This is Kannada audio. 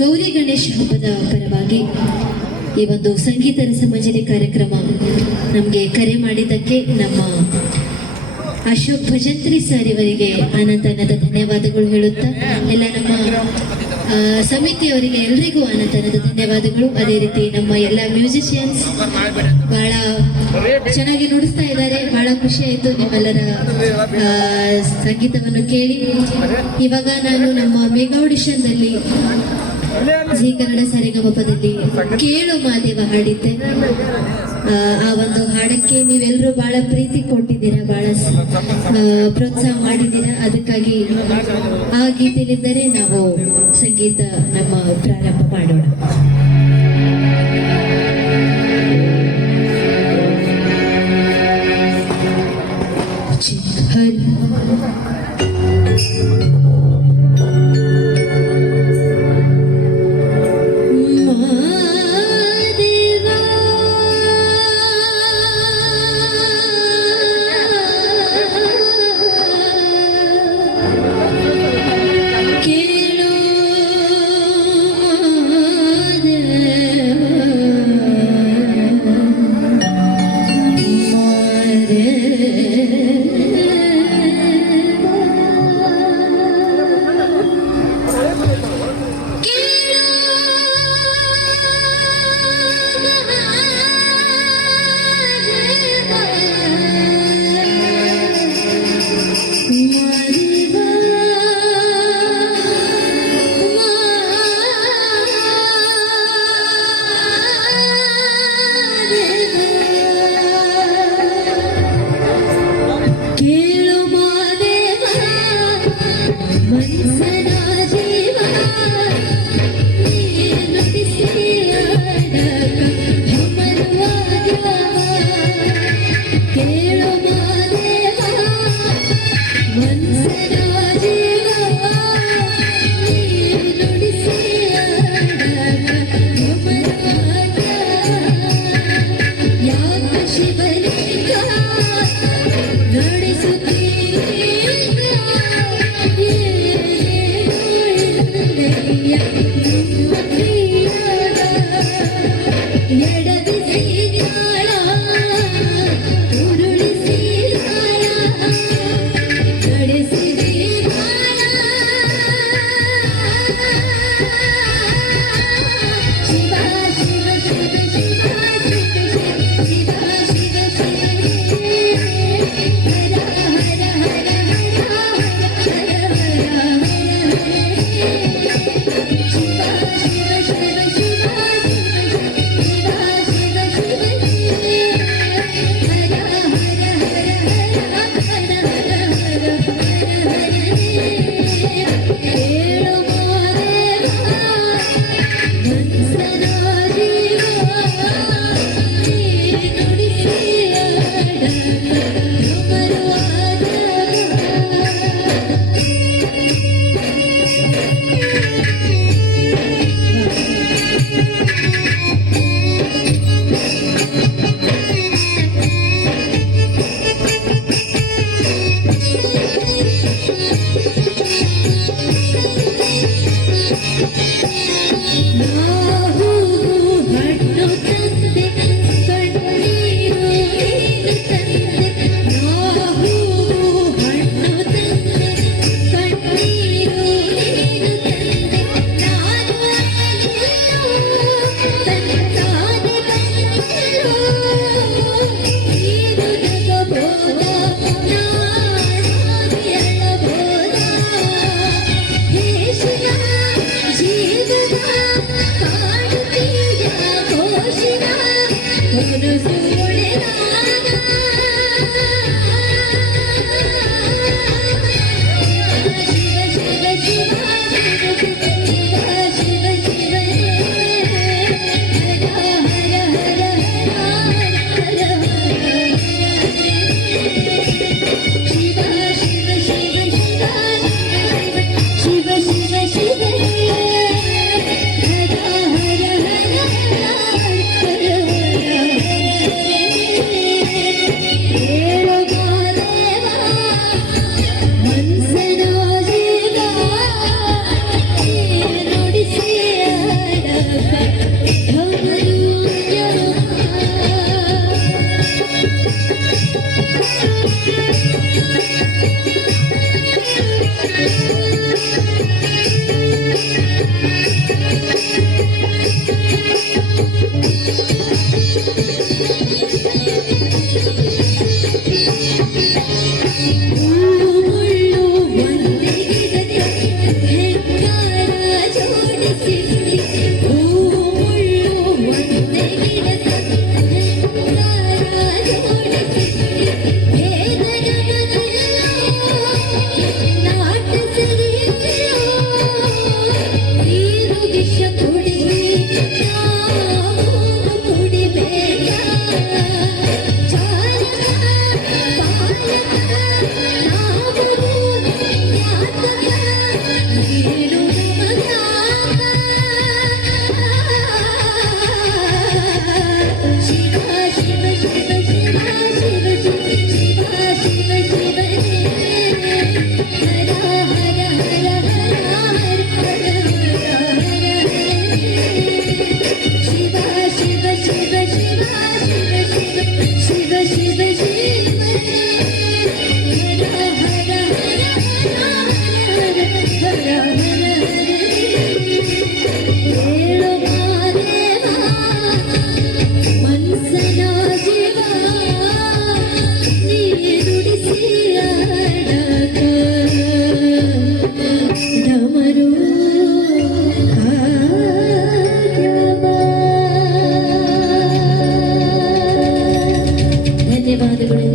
ಗೌರಿ ಗಣೇಶ ಹಬ್ಬದ ಪರವಾಗಿ ಈ ಒಂದು ಸಂಗೀತ ರಸಮಂಜರಿ ಕಾರ್ಯಕ್ರಮ ನಮಗೆ ಕರೆ ಮಾಡಿದ್ದಕ್ಕೆ ನಮ್ಮ ಅಶೋಕ್ ಭಜಂತ್ರಿ ಸರ್ ಇವರಿಗೆ ಅನಂತ ಅನಂತ ಧನ್ಯವಾದಗಳು ಹೇಳುತ್ತಾ, ಎಲ್ಲ ನಮ್ಮ ಸಮಿತಿಯವರಿಗೆ ಎಲ್ರಿಗೂ ಅನಂತ ಅನಂತ ಧನ್ಯವಾದಗಳು. ಅದೇ ರೀತಿ ನಮ್ಮ ಎಲ್ಲ ಮ್ಯೂಸಿಷಿಯನ್ಸ್ ಬಹಳ ಚೆನ್ನಾಗಿ ನುಡಿಸ್ತಾ ಇದ್ದಾರೆ. ಬಹಳ ಖುಷಿ ಆಯಿತು ನಿಮ್ಮೆಲ್ಲರ ಸಂಗೀತವನ್ನು ಕೇಳಿ. ಇವಾಗ ನಾನು ನಮ್ಮ ಮೆಗಾ ಜಿ ಕನ್ನಡ ಸರಿಗಮಪದಲ್ಲಿ ಕೇಳು ಮಾದೇವ ಹಾಡಿದ್ದೆ. ಆ, ಒಂದು ಹಾಡಕ್ಕೆ ನೀವೆಲ್ಲರೂ ಬಹಳ ಪ್ರೀತಿ ಕೊಟ್ಟಿದ್ದೀರಾ ಬಹಳ ಪ್ರೋತ್ಸಾಹ ಮಾಡಿದ್ದೀರಾ. ಅದಕ್ಕಾಗಿ ಆ ಗೀತೆಲಿದ್ದರೆ ನಾವು ಸಂಗೀತ ನಮ್ಮ ಪ್ರಾರಂಭ ಮಾಡೋಣ. Thank you. yeah, yeah.